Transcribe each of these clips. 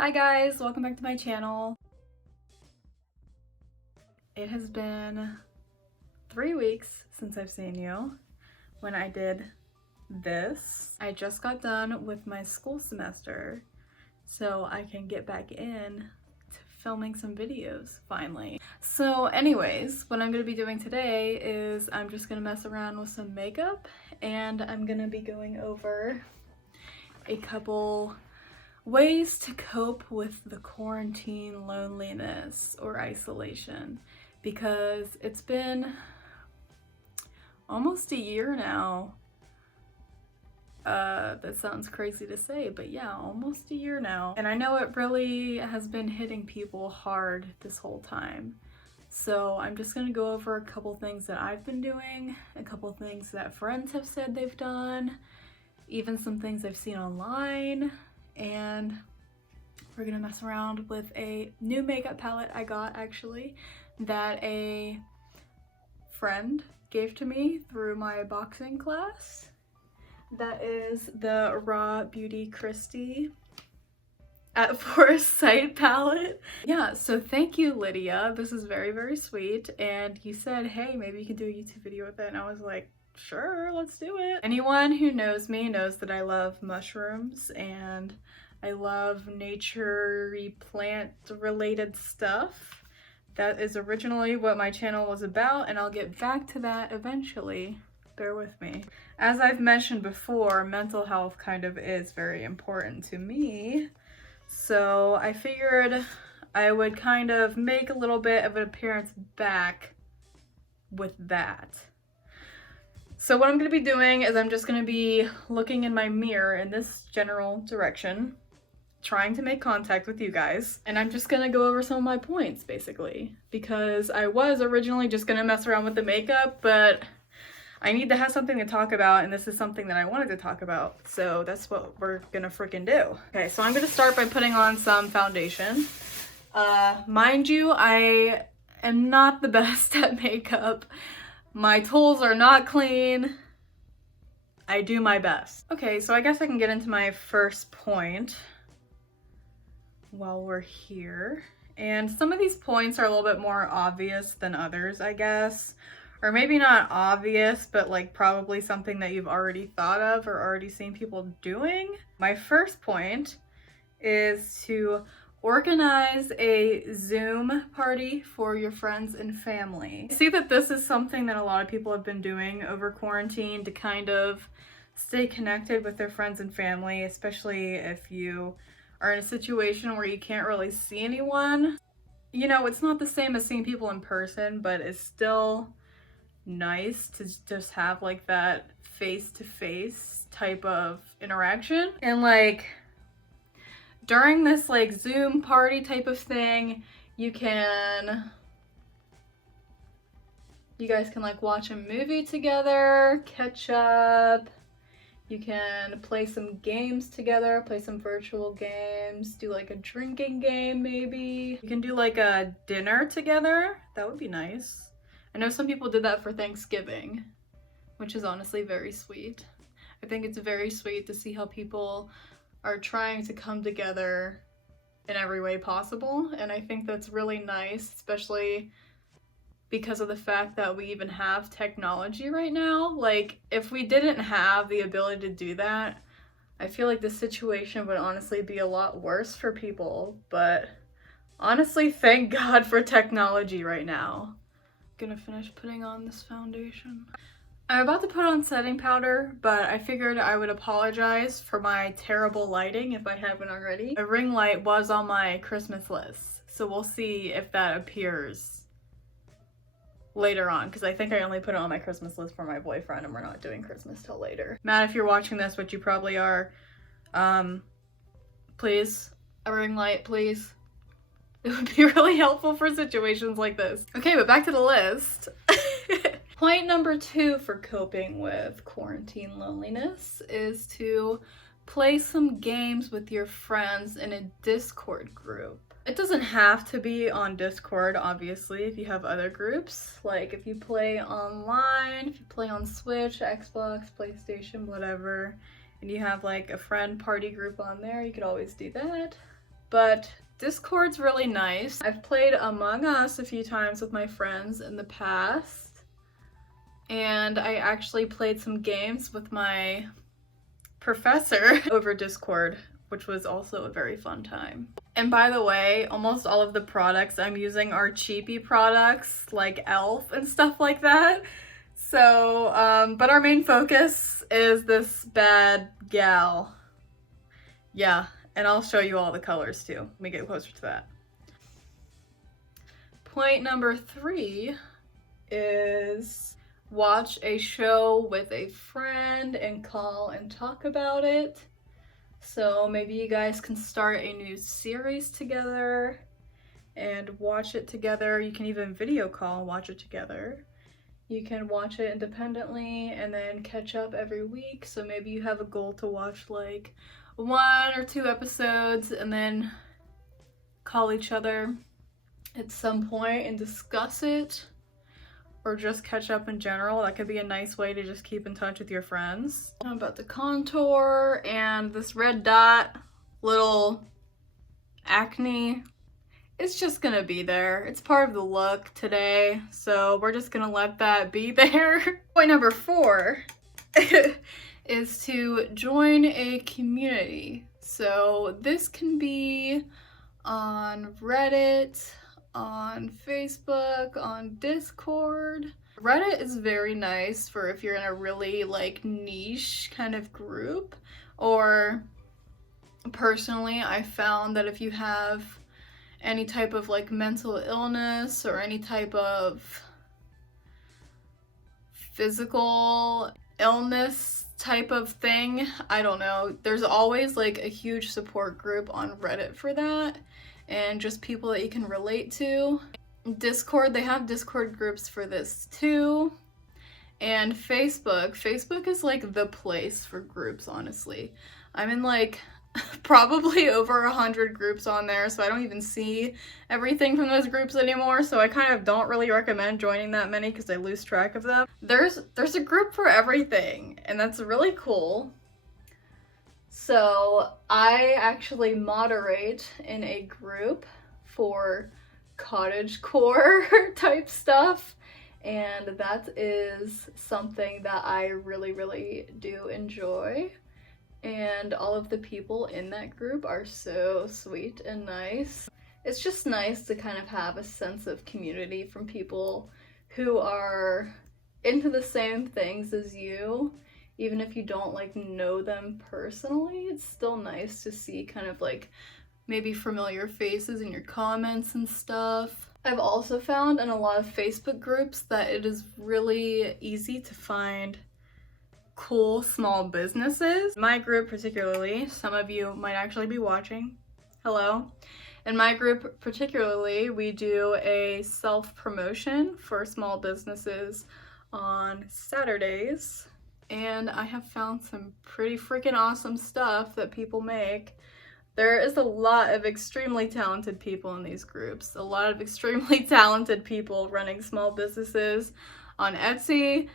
Hi guys, welcome back to my channel. It has been 3 weeks since I've seen you when I did this. I just got done with my school semester, so I can get back in to filming some videos finally. So anyways, what I'm gonna be doing today is I'm just gonna mess around with some makeup, and I'm gonna be going over a couple ways to cope with the quarantine loneliness or isolation, because it's been almost a year now. That sounds crazy to say, but yeah, almost a year now. And I know it really has been hitting people hard this whole time. So I'm just gonna go over a couple things that I've been doing, a couple things that friends have said they've done, even some things I've seen online, and we're gonna mess around with a new makeup palette I got actually that a friend gave to me through my boxing class. That is the Raw Beauty Kristi at First Sight palette. Yeah, so thank you, Lydia. This is very, very sweet. And you said, hey, maybe you could do a YouTube video with it. And I was like, sure, let's do it. Anyone who knows me knows that I love mushrooms and I love nature-y plant-related stuff. That is originally what my channel was about, and I'll get back to that eventually. Bear with me. As I've mentioned before, mental health kind of is very important to me. So I figured I would kind of make a little bit of an appearance back with that. So what I'm going to be doing is I'm just going to be looking in my mirror in this general direction, trying to make contact with you guys, and I'm just going to go over some of my points basically, because I was originally just going to mess around with the makeup, but I need to have something to talk about, and this is something that I wanted to talk about, so that's what we're going to freaking do. Okay, so I'm going to start by putting on some foundation. Mind you, I am not the best at makeup. My tools are not clean. I do my best. Okay, so I guess I can get into my first point while we're here. And some of these points are a little bit more obvious than others, I guess. Or maybe not obvious, but like probably something that you've already thought of or already seen people doing. My first point is to organize a Zoom party for your friends and family. I see that this is something that a lot of people have been doing over quarantine to kind of stay connected with their friends and family, especially if you are in a situation where you can't really see anyone. You know, it's not the same as seeing people in person, but it's still nice to just have like that face-to-face type of interaction. And like during this like Zoom party type of thing, you guys can like watch a movie together, catch up. You can play some games together, play some virtual games, do like a drinking game maybe. You can do like a dinner together. That would be nice. I know some people did that for Thanksgiving, which is honestly very sweet. I think it's very sweet to see how people are trying to come together in every way possible, and I think that's really nice, especially because of the fact that we even have technology right now. Like, if we didn't have the ability to do that, I feel like the situation would honestly be a lot worse for people, but honestly, thank God for technology right now. Gonna finish putting on this foundation. I'm about to put on setting powder, but I figured I would apologize for my terrible lighting if I haven't already. A ring light was on my Christmas list, so we'll see if that appears later on, because I think I only put it on my Christmas list for my boyfriend and we're not doing Christmas till later. Matt, if you're watching this, which you probably are, please, a ring light, please. It would be really helpful for situations like this. Okay, but back to the list. Point number 2 for coping with quarantine loneliness is to play some games with your friends in a Discord group. It doesn't have to be on Discord, obviously, if you have other groups. Like, if you play online, if you play on Switch, Xbox, PlayStation, whatever, and you have like a friend party group on there, you could always do that. But Discord's really nice. I've played Among Us a few times with my friends in the past, and I actually played some games with my professor over Discord, which was also a very fun time. And by the way, almost all of the products I'm using are cheapy products like e.l.f. and stuff like that. So, but our main focus is this bad gal. Yeah, and I'll show you all the colors too. Let me get closer to that. Point number 3 is watch a show with a friend and call and talk about it. So maybe you guys can start a new series together and watch it together. You can even video call and watch it together. You can watch it independently and then catch up every week. So maybe you have a goal to watch like 1 or 2 episodes and then call each other at some point and discuss it, or just catch up in general. That could be a nice way to just keep in touch with your friends. How about the contour and this red dot, little acne? It's just gonna be there. It's part of the look today, so we're just gonna let that be there. Point number 4 is to join a community. So this can be on Reddit, on Facebook, on Discord. Reddit is very nice for if you're in a really like niche kind of group, or personally I found that if you have any type of like mental illness or any type of physical illness type of thing, I don't know, there's always like a huge support group on Reddit for that, and just people that you can relate to. Discord, they have Discord groups for this too. And Facebook is like the place for groups, honestly. I'm in like probably over 100 groups on there, so I don't even see everything from those groups anymore, so I kind of don't really recommend joining that many because I lose track of them. There's a group for everything, and that's really cool. So I actually moderate in a group for cottagecore type stuff, and that is something that I really do enjoy. And all of the people in that group are so sweet and nice. It's just nice to kind of have a sense of community from people who are into the same things as you. Even if you don't like know them personally, it's still nice to see kind of like maybe familiar faces in your comments and stuff. I've also found in a lot of Facebook groups that it is really easy to find cool small businesses. My group particularly, some of you might actually be watching. Hello. In my group particularly, we do a self-promotion for small businesses on Saturdays, and I have found some pretty freaking awesome stuff that people make. There is a lot of extremely talented people in these groups, a lot of extremely talented people running small businesses on Etsy.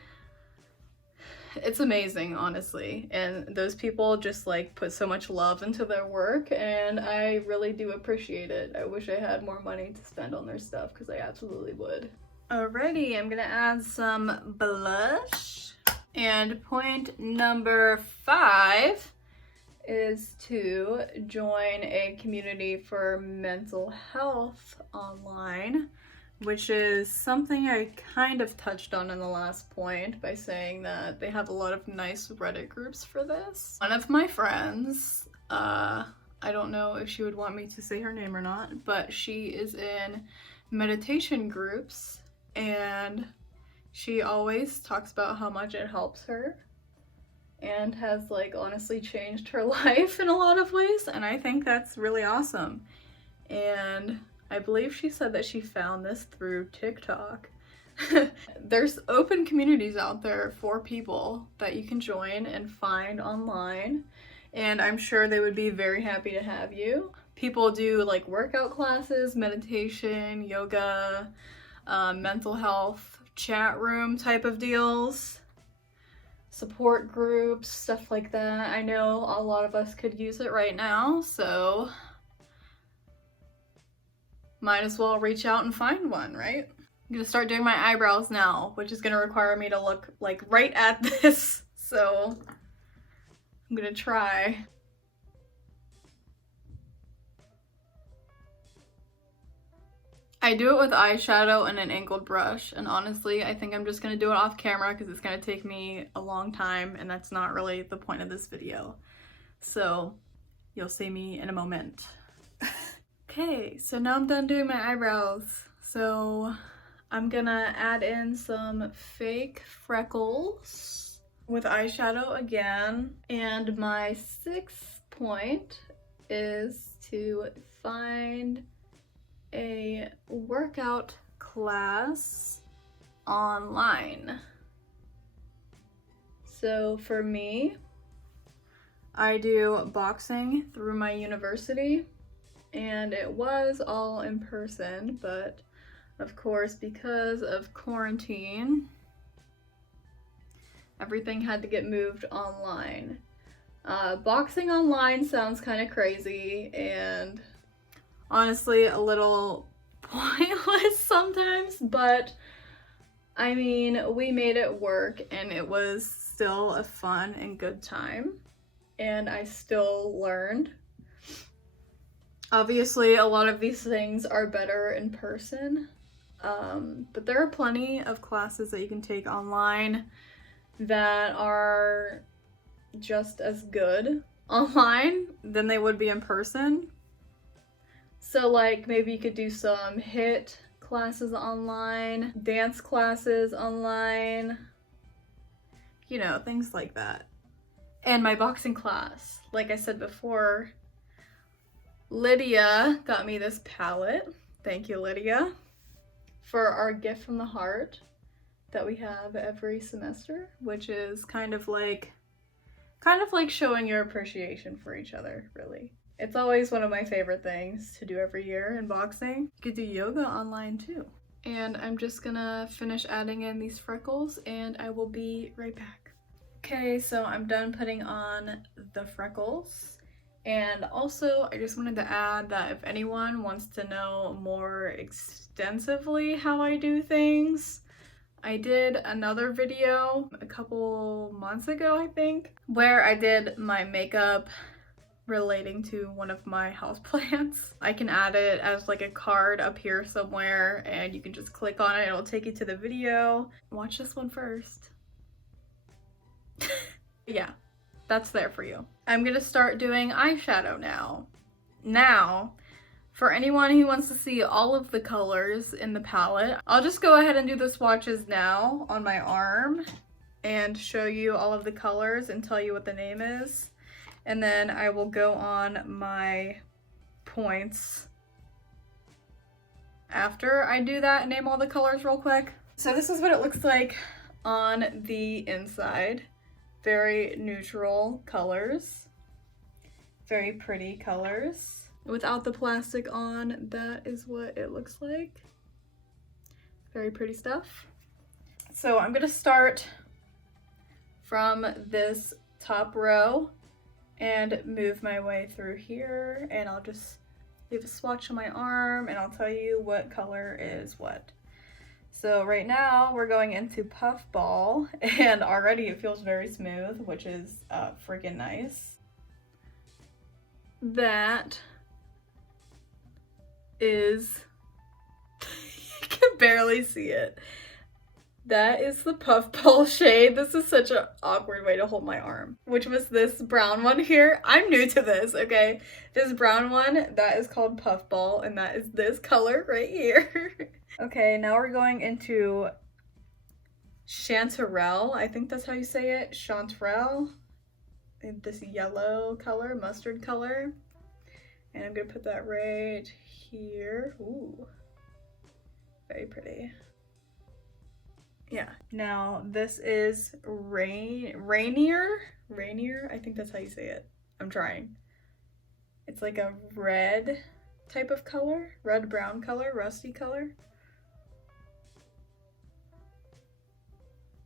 It's amazing, honestly, and those people just like put so much love into their work, and I really do appreciate it. I wish I had more money to spend on their stuff because I absolutely would. Alrighty, I'm gonna add some blush, and point number 5 is to join a community for mental health online, which is something I kind of touched on in the last point by saying that they have a lot of nice Reddit groups for this. One of my friends, I don't know if she would want me to say her name or not, but she is in meditation groups, and she always talks about how much it helps her and has like honestly changed her life in a lot of ways, and I think that's really awesome. And I believe she said that she found this through TikTok. There's open communities out there for people that you can join and find online, and I'm sure they would be very happy to have you. People do like workout classes, meditation, yoga, mental health, chat room type of deals, support groups, stuff like that. I know a lot of us could use it right now, so might as well reach out and find one, right? I'm gonna start doing my eyebrows now, which is gonna require me to look like right at this. So I'm gonna try. I do it with eyeshadow and an angled brush, and honestly, I think I'm just gonna do it off camera because it's gonna take me a long time, and that's not really the point of this video. So you'll see me in a moment. Okay, so now I'm done doing my eyebrows. So I'm gonna add in some fake freckles with eyeshadow again, and my 6th point is to find a workout class online. So for me, I do boxing through my university, and it was all in person, but of course, because of quarantine, everything had to get moved online. Boxing online sounds kind of crazy and honestly a little pointless sometimes, but I mean, we made it work and it was still a fun and good time, and I still learned. Obviously, a lot of these things are better in person, but there are plenty of classes that you can take online that are just as good online than they would be in person. So like maybe you could do some HIIT classes online, dance classes online, you know, things like that. And my boxing class, like I said before, Lydia got me this palette. Thank you, Lydia, for our gift from the heart that we have every semester, which is kind of like showing your appreciation for each other, really. It's always one of my favorite things to do every year in boxing. You could do yoga online too. And I'm just gonna finish adding in these freckles and I will be right back. Okay, so I'm done putting on the freckles. And also, I just wanted to add that if anyone wants to know more extensively how I do things, I did another video a couple months ago, I think, where I did my makeup relating to one of my houseplants. I can add it as like a card up here somewhere and you can just click on it. It'll take you to the video. Watch this one first. Yeah, that's there for you. I'm gonna start doing eyeshadow now. Now, for anyone who wants to see all of the colors in the palette, I'll just go ahead and do the swatches now on my arm and show you all of the colors and tell you what the name is. And then I will go on my points after I do that and name all the colors real quick. So this is what it looks like on the inside. Very neutral colors. Very pretty colors. Without the plastic on, that is what it looks like. Very pretty stuff. So I'm gonna start from this top row and move my way through here, and I'll just leave a swatch on my arm and I'll tell you what color is what. So right now we're going into Puffball, and already it feels very smooth, which is freaking nice. That is, you can barely see it. That is the Puffball shade. This is such an awkward way to hold my arm. Which was this brown one here. I'm new to this, okay? This brown one, that is called Puffball, and that is this color right here. Okay, now we're going into Chanterelle. I think that's how you say it. Chanterelle. This yellow color, mustard color. And I'm gonna put that right here. Ooh, very pretty. Yeah. Now this is Rainier, I think that's how you say it. I'm trying. It's like a red type of color, red-brown color, rusty color.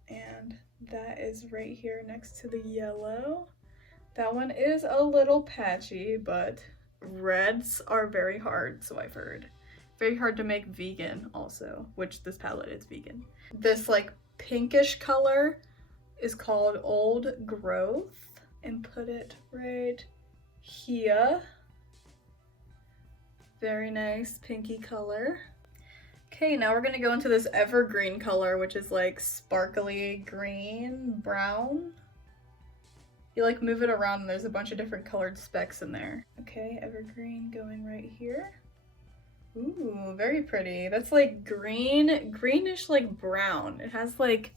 And that is right here next to the yellow. That one is a little patchy, but reds are very hard, so I've heard. Very hard to make vegan also, which this palette is vegan. This like pinkish color is called Old Growth, and put it right here. Very nice pinky color. Okay, now we're gonna go into this evergreen color, which is like sparkly green, brown. You like move it around and there's a bunch of different colored specks in there. Okay, evergreen going right here. Ooh, very pretty. That's like green, greenish like brown. It has like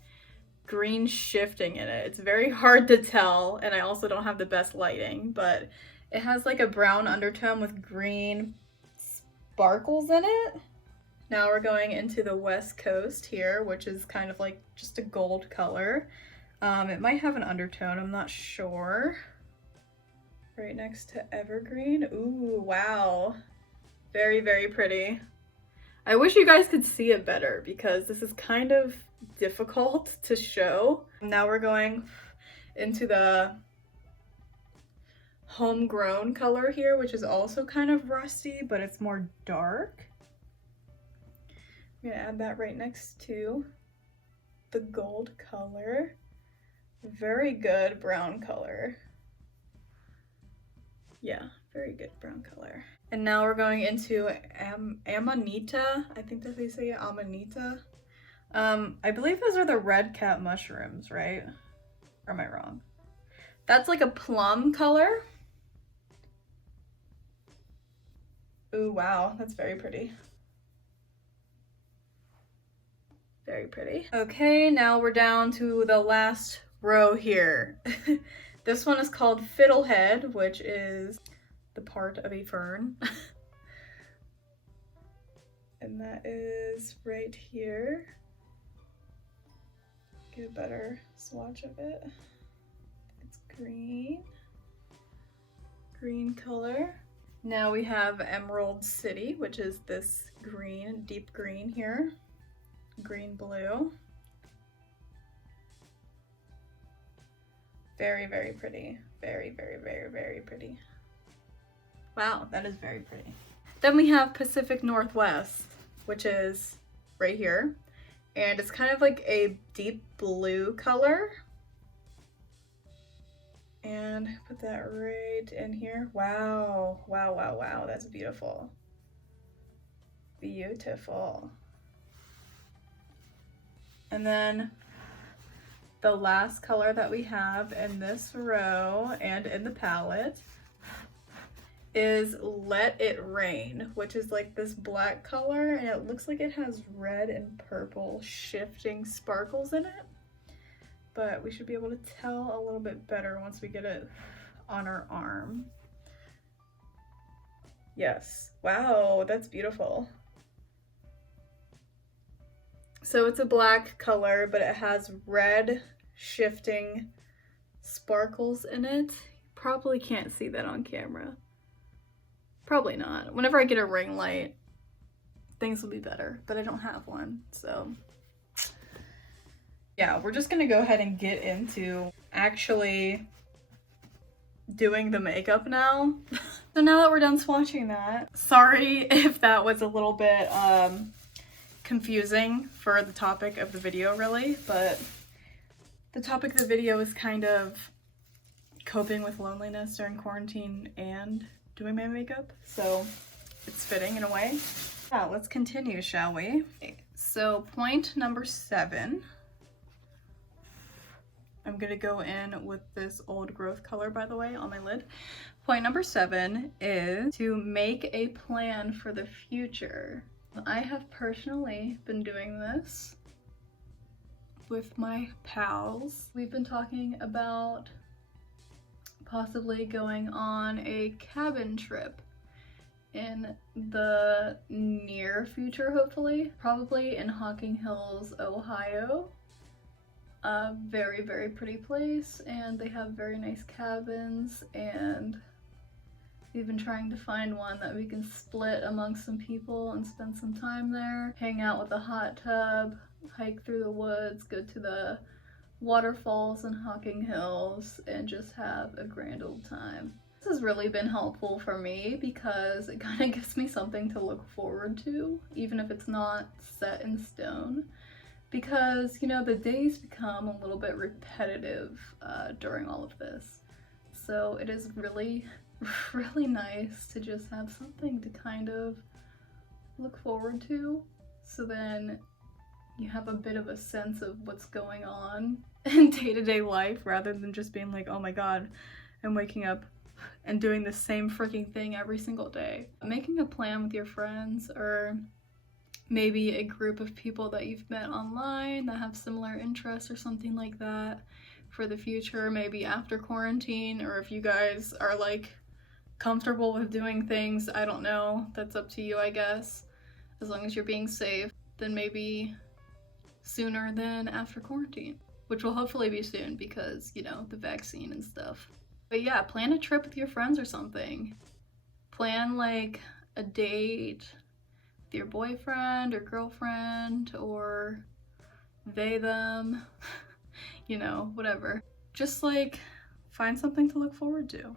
green shifting in it. It's very hard to tell, and I also don't have the best lighting, but it has like a brown undertone with green sparkles in it. Now we're going into the West Coast here, which is kind of like just a gold color. It might have an undertone, I'm not sure. Right next to evergreen. Ooh, wow. Very, very pretty. I wish you guys could see it better because this is kind of difficult to show. Now we're going into the homegrown color here, which is also kind of rusty, but it's more dark. I'm gonna add that right next to the gold color. Very good brown color. Yeah, very good brown color. And now we're going into Amanita. I think that's how you say it, Amanita. I believe those are the red cap mushrooms, right? Or am I wrong? That's like a plum color. Ooh, wow, that's very pretty. Very pretty. Okay, now we're down to the last row here. This one is called Fiddlehead, which is the part of a fern. And that is right here. Get a better swatch of it. It's green. Green color. Now we have Emerald City, which is this green, deep green here. Green blue. Very, very pretty. Very, very, very, very pretty. Wow, that is very pretty. Then we have Pacific Northwest, which is right here. And it's kind of like a deep blue color. And put that right in here. Wow, wow, wow, wow, that's beautiful. Beautiful. And then the last color that we have in this row and in the palette is Let It Rain, which is like this black color, and it looks like it has red and purple shifting sparkles in it. But we should be able to tell a little bit better once we get it on our arm. Yes. Wow, that's beautiful. So it's a black color, but it has red shifting sparkles in it. Probably can't see that on camera. Probably not. Whenever I get a ring light, things will be better, but I don't have one, so. Yeah, we're just gonna go ahead and get into actually doing the makeup now. So now that we're done swatching that, sorry if that was a little bit confusing for the topic of the video really, but the topic of the video is kind of coping with loneliness during quarantine and doing my makeup, so it's fitting in a way. Yeah, let's continue, shall we? Okay, so point number 7. I'm gonna go in with this Old Growth color, by the way, on my lid. Point number 7 is to make a plan for the future. I have personally been doing this with my pals. We've been talking about possibly going on a cabin trip in the near future, hopefully. Probably in Hocking Hills, Ohio. A very, very pretty place, and they have very nice cabins, and we've been trying to find one that we can split amongst some people and spend some time there, hang out with a hot tub, hike through the woods, go to the waterfalls in Hocking Hills, and just have a grand old time. This has really been helpful for me because it kind of gives me something to look forward to, even if it's not set in stone. Because, you know, the days become a little bit repetitive during all of this. So it is really, really nice to just have something to kind of look forward to. So then you have a bit of a sense of what's going on in day-to-day life rather than just being like, oh my god, I'm waking up and doing the same freaking thing every single day. Making a plan with your friends or maybe a group of people that you've met online that have similar interests or something like that for the future, maybe after quarantine, or if you guys are like comfortable with doing things, I don't know, that's up to you, I guess, as long as you're being safe, then maybe sooner than after quarantine, which will hopefully be soon because, you know, the vaccine and stuff. But yeah, plan a trip with your friends or something. Plan like a date with your boyfriend or girlfriend or they, them, you know, whatever. Just like find something to look forward to.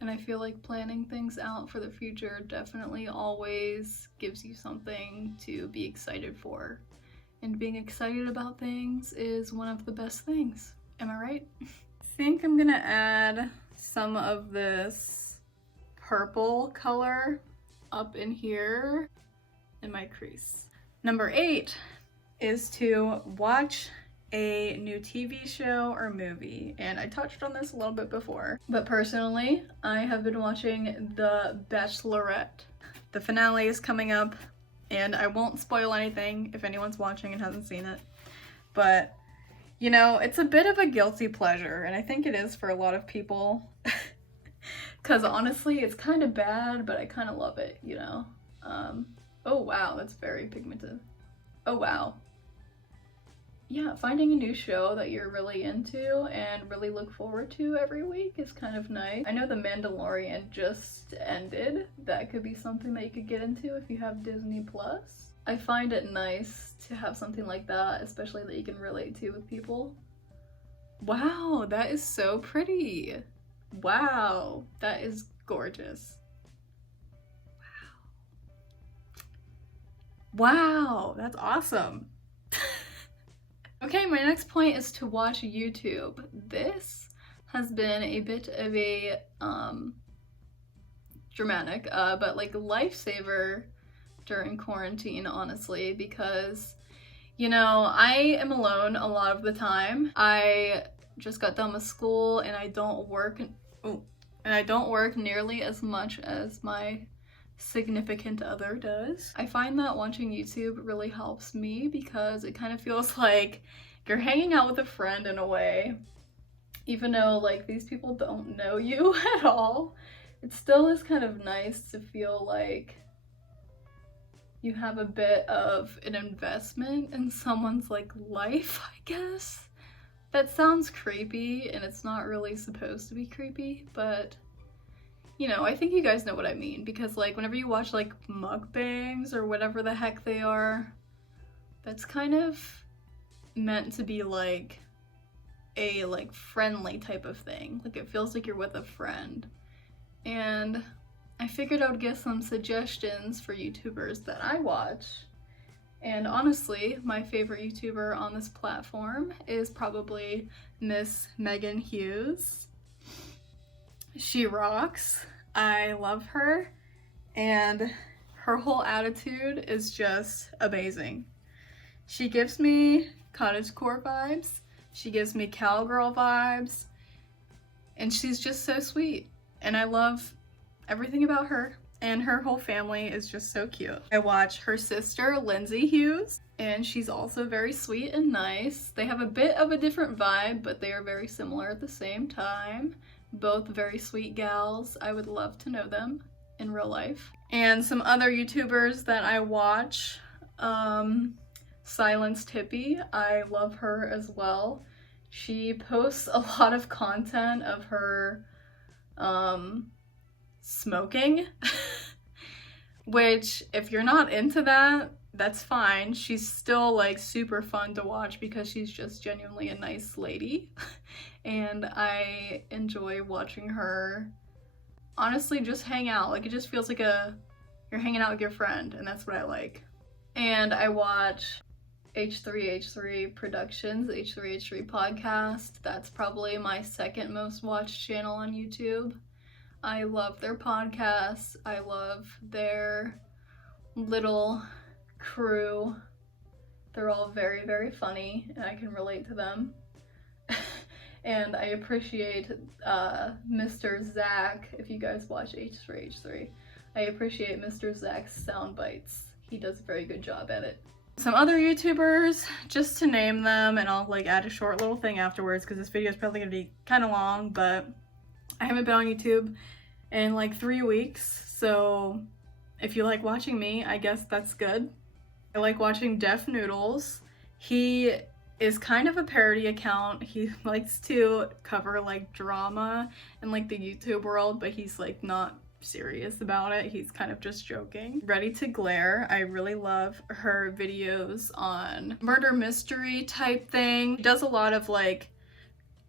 And I feel like planning things out for the future definitely always gives you something to be excited for. And being excited about things is one of the best things. Am I right? I think I'm gonna add some of this purple color up in here in my crease. Number 8 is to watch a new TV show or movie, and I touched on this a little bit before, but personally I have been watching The Bachelorette. The finale is coming up, and I won't spoil anything if anyone's watching and hasn't seen it, but you know, it's a bit of a guilty pleasure, and I think it is for a lot of people because honestly it's kind of bad, but I kind of love it, you know. Oh wow, that's very pigmented. Oh wow. Yeah, finding a new show that you're really into and really look forward to every week is kind of nice. I know The Mandalorian just ended. That could be something that you could get into if you have Disney Plus. I find it nice to have something like that, especially that you can relate to with people. Wow, that is so pretty. Wow, that is gorgeous. Wow, that's awesome. Okay, my next point is to watch YouTube. This has been a bit of a dramatic, but like lifesaver during quarantine, honestly, because, you know, I am alone a lot of the time. I just got done with school and I don't work nearly as much as my significant other does. I find that watching YouTube really helps me because it kind of feels like you're hanging out with a friend in a way, even though like these people don't know you at all. It still is kind of nice to feel like you have a bit of an investment in someone's like life, I guess. That sounds creepy and it's not really supposed to be creepy, but you know, I think you guys know what I mean, because like whenever you watch like mukbangs or whatever the heck they are, that's kind of meant to be like a like friendly type of thing. Like it feels like you're with a friend. And I figured I would give some suggestions for YouTubers that I watch. And honestly, my favorite YouTuber on this platform is probably Miss Megan Hughes. She rocks. I love her, and her whole attitude is just amazing. She gives me cottagecore vibes, she gives me cowgirl vibes, and she's just so sweet, and I love everything about her, and her whole family is just so cute. I watch her sister, Lindsay Hughes, and she's also very sweet and nice. They have a bit of a different vibe, but they are very similar at the same time. Both very sweet gals. I would love to know them in real life. And some other YouTubers that I watch, Silence Tippy, I love her as well. She posts a lot of content of her smoking, which if you're not into that, that's fine. She's still like super fun to watch because she's just genuinely a nice lady. And I enjoy watching her honestly just hang out. Like, it just feels like you're hanging out with your friend, and that's what I like. And I watch H3H3 Productions, H3H3 podcast. That's probably my second most watched channel on YouTube. I love their podcasts. I love their little crew. They're all very, very funny, and I can relate to them. And I appreciate Mr. Zach. If you guys watch H3H3, I appreciate Mr. Zach's sound bites. He does a very good job at it. Some other YouTubers, just to name them, and I'll like add a short little thing afterwards because this video is probably gonna be kind of long, but I haven't been on YouTube in like 3 weeks, so if you like watching me, I guess that's good. I like watching Def Noodles. He is kind of a parody account. He likes to cover like drama in like the YouTube world, but he's like not serious about it. He's kind of just joking. Ready to Glare. I really love her videos on murder mystery type thing. She does a lot of like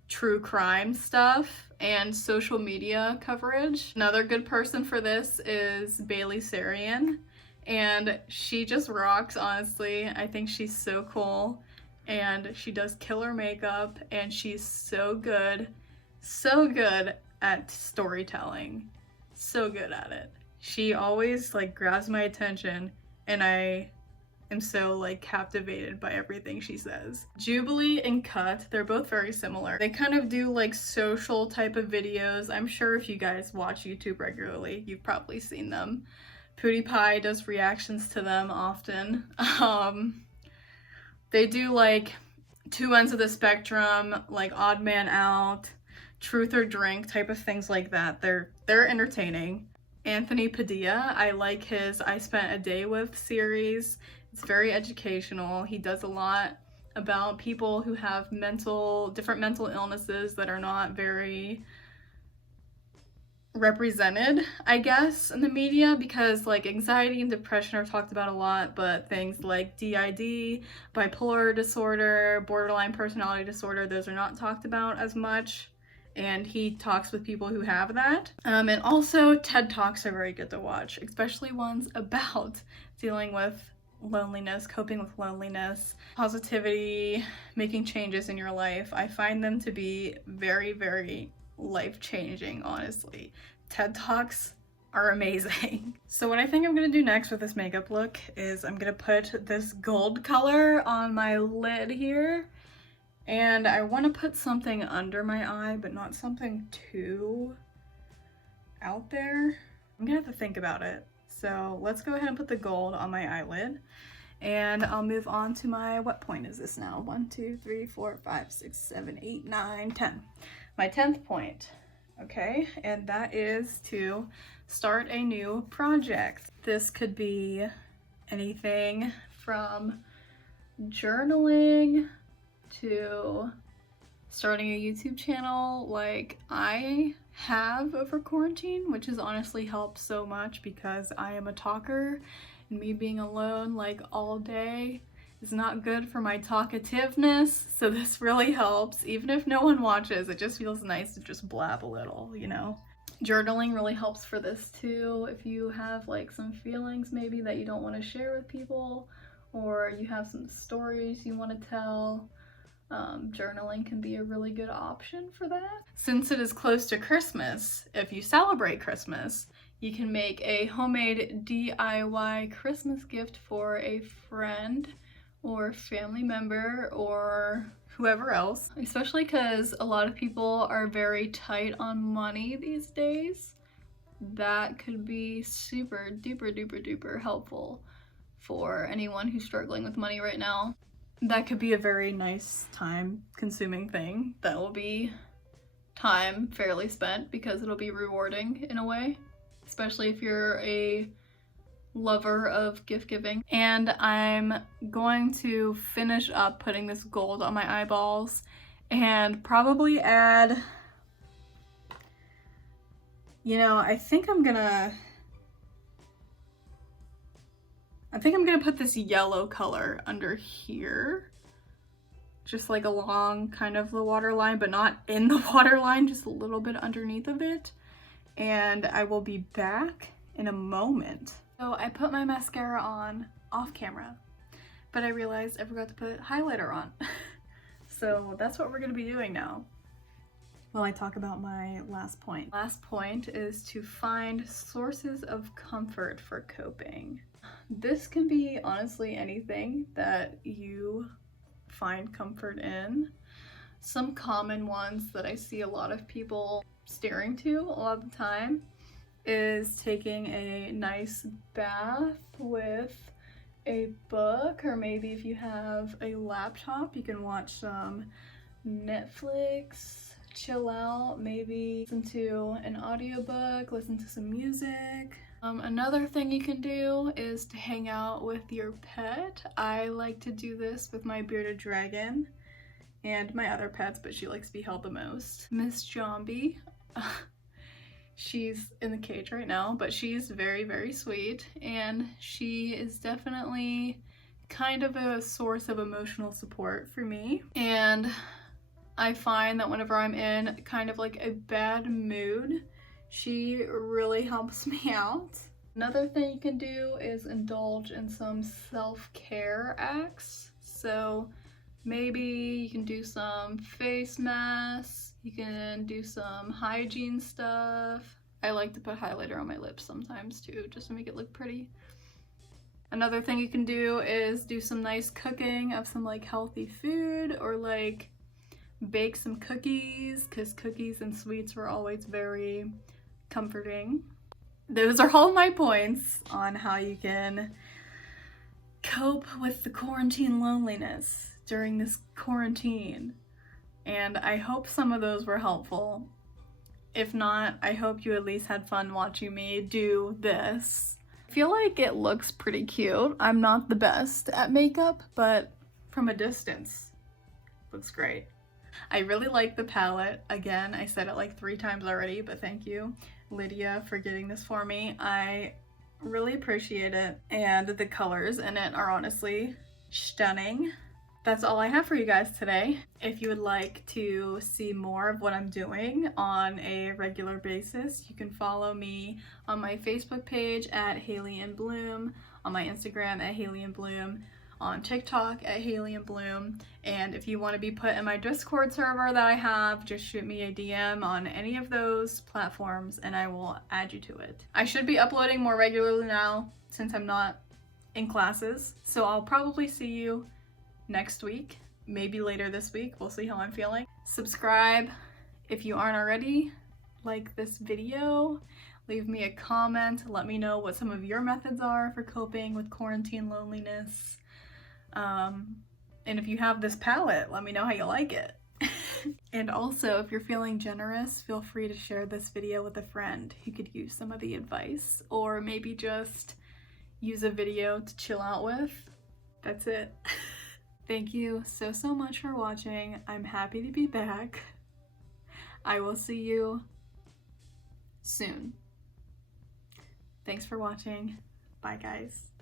true crime stuff and social media coverage. Another good person for this is Bailey Sarian, and she just rocks, honestly. I think she's so cool, and she does killer makeup, and she's so good at storytelling. So good at it. She always like grabs my attention, and I am so like captivated by everything she says. Jubilee and Cut, they're both very similar. They kind of do like social type of videos. I'm sure if you guys watch YouTube regularly, you've probably seen them. PewDiePie does reactions to them often. They do like two ends of the spectrum, like Odd Man Out, Truth or Drink type of things like that. They're entertaining. Anthony Padilla, I like his I Spent a Day With series. It's very educational. He does a lot about people who have different mental illnesses that are not very represented, I guess, in the media, because like anxiety and depression are talked about a lot, but things like DID, bipolar disorder, borderline personality disorder, those are not talked about as much. And he talks with people who have that. And also TED Talks are very good to watch, especially ones about dealing with loneliness, coping with loneliness, positivity, making changes in your life. I find them to be very, very life-changing, honestly. TED Talks are amazing. So what I think I'm gonna do next with this makeup look is I'm gonna put this gold color on my lid here. And I want to put something under my eye, but not something too out there. I'm gonna have to think about it. So let's go ahead and put the gold on my eyelid. And I'll move on to my, what point is this now? 1, 2, 3, 4, 5, 6, 7, 8, 9, 10. My 10th point, okay? And that is to start a new project. This could be anything from journaling to starting a YouTube channel like I have over quarantine, which has honestly helped so much because I am a talker, and me being alone like all day is not good for my talkativeness, so this really helps. Even if no one watches, it just feels nice to just blab a little, you know? Journaling really helps for this too. If you have like some feelings maybe that you don't want to share with people, or you have some stories you want to tell, journaling can be a really good option for that. Since it is close to Christmas, if you celebrate Christmas, you can make a homemade DIY Christmas gift for a friend or family member or whoever else, especially because a lot of people are very tight on money these days. That could be super duper duper duper helpful for anyone who's struggling with money right now. That could be a very nice time-consuming thing that will be time fairly spent because it'll be rewarding in a way, especially if you're a lover of gift giving. And I'm going to finish up putting this gold on my eyeballs and probably add, I think I'm think I'm gonna put this yellow color under here, just like along kind of the waterline, but not in the waterline, just a little bit underneath of it. And I will be back in a moment. So I put my mascara on off camera, but I realized I forgot to put highlighter on. So that's what we're gonna be doing now. Well, I talk about my last point. Last point is to find sources of comfort for coping. This can be honestly anything that you find comfort in. Some common ones that I see a lot of people steering to a lot of the time is taking a nice bath with a book, or maybe if you have a laptop, you can watch some Netflix, chill out, maybe listen to an audiobook, listen to some music. Another thing you can do is to hang out with your pet. I like to do this with my bearded dragon and my other pets, but she likes to be held the most. Miss Zombie. She's in the cage right now, but she's very, very sweet, and she is definitely kind of a source of emotional support for me. And I find that whenever I'm in kind of like a bad mood, she really helps me out. Another thing you can do is indulge in some self-care acts. So maybe you can do some face masks, you can do some hygiene stuff. I like to put highlighter on my lips sometimes too, just to make it look pretty. Another thing you can do is do some nice cooking of some like healthy food, or like bake some cookies, because cookies and sweets were always very comforting. Those are all my points on how you can cope with the quarantine loneliness during this quarantine, and I hope some of those were helpful. If not, I hope you at least had fun watching me do this. I feel like it looks pretty cute. I'm not the best at makeup, but from a distance, it looks great. I really like the palette. Again, I said it like 3 times already, but thank you, Lydia, for getting this for me. I really appreciate it, and the colors in it are honestly stunning. That's all I have for you guys today. If you would like to see more of what I'm doing on a regular basis, you can follow me on my Facebook page at Haley and Bloom, on my Instagram at Haley and Bloom, on TikTok at Haley and Bloom, and if you want to be put in my Discord server that I have, just shoot me a DM on any of those platforms and I will add you to it. I should be uploading more regularly now since I'm not in classes, so I'll probably see you next week, maybe later this week. We'll see how I'm feeling. Subscribe if you aren't already, like this video, leave me a comment, let me know what some of your methods are for coping with quarantine loneliness. And if you have this palette, let me know how you like it. And also, if you're feeling generous, feel free to share this video with a friend who could use some of the advice, or maybe just use a video to chill out with. That's it. Thank you so much for watching. I'm happy to be back. I will see you soon. Thanks for watching. Bye, guys.